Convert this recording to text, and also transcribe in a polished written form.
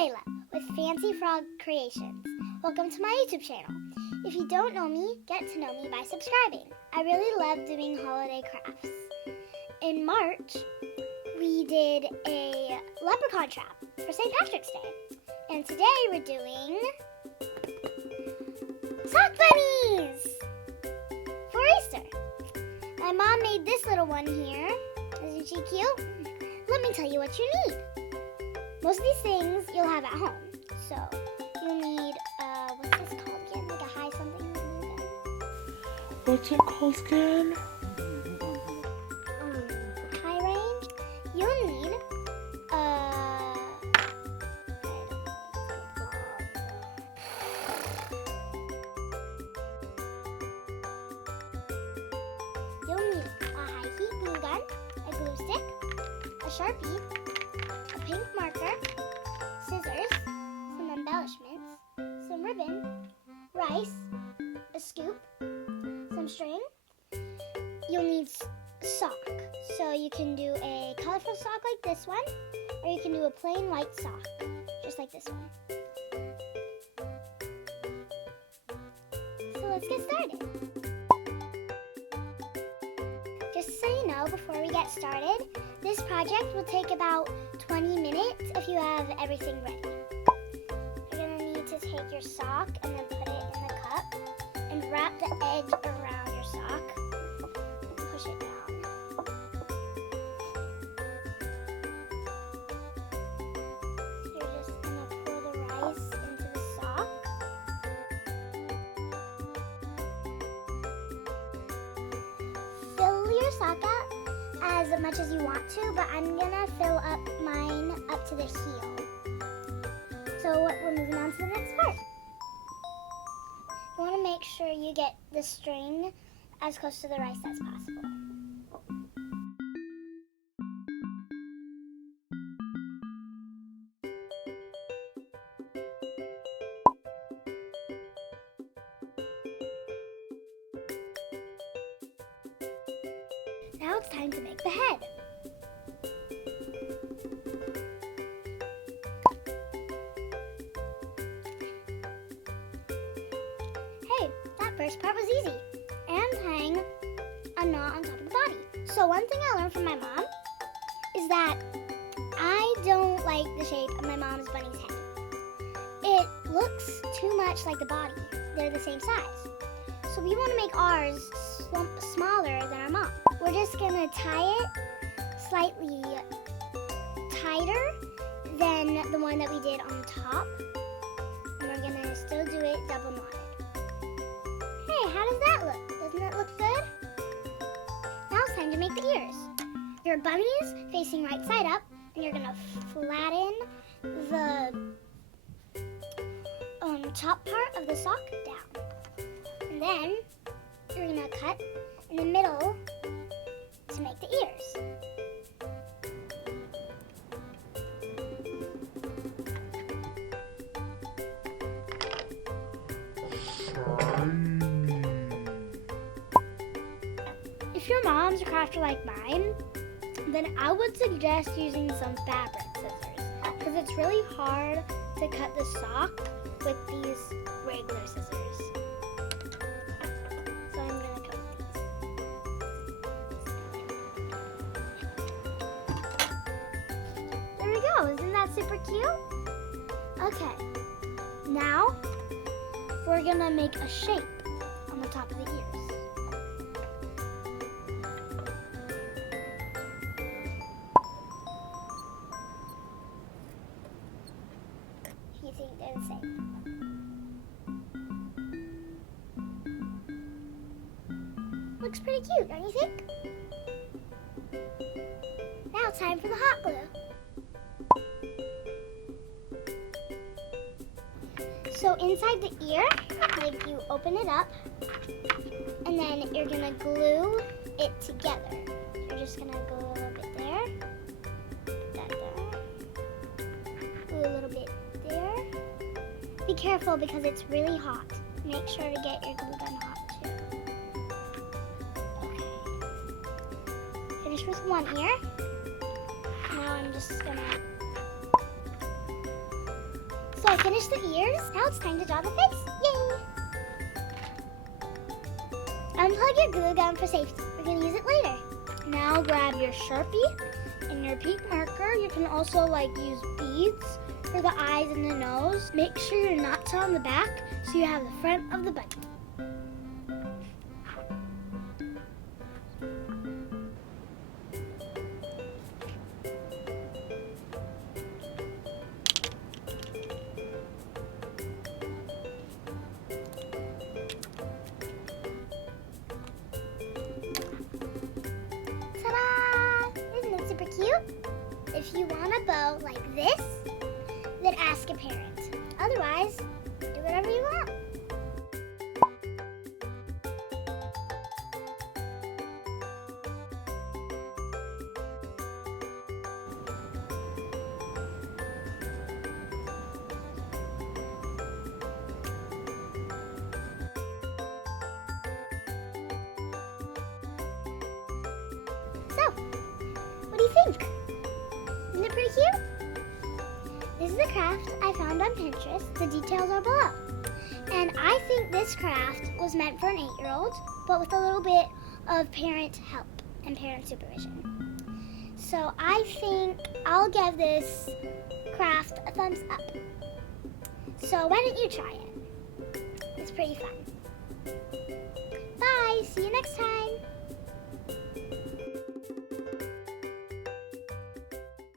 Laila with Fancy Frog Creations. Welcome to my YouTube channel. If you don't know me, get to know me by subscribing. I really love doing holiday crafts. In March, we did a leprechaun trap for St. Patrick's Day. And today we're doing sock bunnies for Easter. My mom made this little one here. Isn't she cute? Let me tell you what you need. Most of these things you'll have at home. So you'll need, what's this called again? Like a high something? What's it called again? High range. You'll need, a high heat glue gun, a glue stick, a Sharpie, a pink marker, scissors, some embellishments, some ribbon, rice, a scoop, some string. You'll need sock. So you can do a colorful sock like this one, or you can do a plain white sock, just like this one. So let's get started. Just so you know, before we get started, this project will take about 20 minutes if you have everything ready. You're going to need to take your sock and then put it in the cup and wrap the edge around your sock and push it down. So you're just going to pour the rice into the sock. Fill your sock up as much as you want to, but I'm gonna fill up mine up to the heel. So we're moving on to the next part. You want to make sure you get the string as close to the rice as possible. Now it's time to make the head. Hey, that first part was easy. And hang a knot on top of the body. So one thing I learned from my mom is that I don't like the shape of my mom's bunny's head. It looks too much like the body. They're the same size. So we want to make ours smaller than our mom. We're just going to tie it slightly tighter than the one that we did on top. And we're going to still do it double knotted. Hey, how does that look? Doesn't it look good? Now it's time to make the ears. Your bunny's facing right side up, and you're going to flatten the top part of the sock down. And then you're going to cut in the middle to make the ears. If your mom's a crafter like mine, then I would suggest using some fabric scissors, because it's really hard to cut the sock with these regular scissors. So I'm going to cut with these. There we go. Isn't that super cute? Okay. Now we're going to make a shape on the top of the ears. You think they're the same? Looks pretty cute, don't you think? Now it's time for the hot glue. So inside the ear, like you open it up, and then you're gonna glue it together. So you're just gonna glue a little bit there, put that there, glue a little bit there. Be careful because it's really hot. Make sure to get your glue gun hot too. Okay. Finish with one ear. Now I'm just gonna I finished the ears. Now it's time to draw the face. Yay! Unplug your glue gun for safety. We're going to use it later. Now grab your Sharpie and your pink marker. You can also use beads for the eyes and the nose. Make sure your knots are on the back so you have the front of the bunny. Cute. If you want a bow like this, then ask a parent. Otherwise, do whatever you want. So, what do you think? Isn't it pretty cute? This is a craft I found on Pinterest. The details are below. And I think this craft was meant for an 8-year-old, but with a little bit of parent help and parent supervision. So I think I'll give this craft a thumbs up. So why don't you try it? It's pretty fun. Bye, see you next time.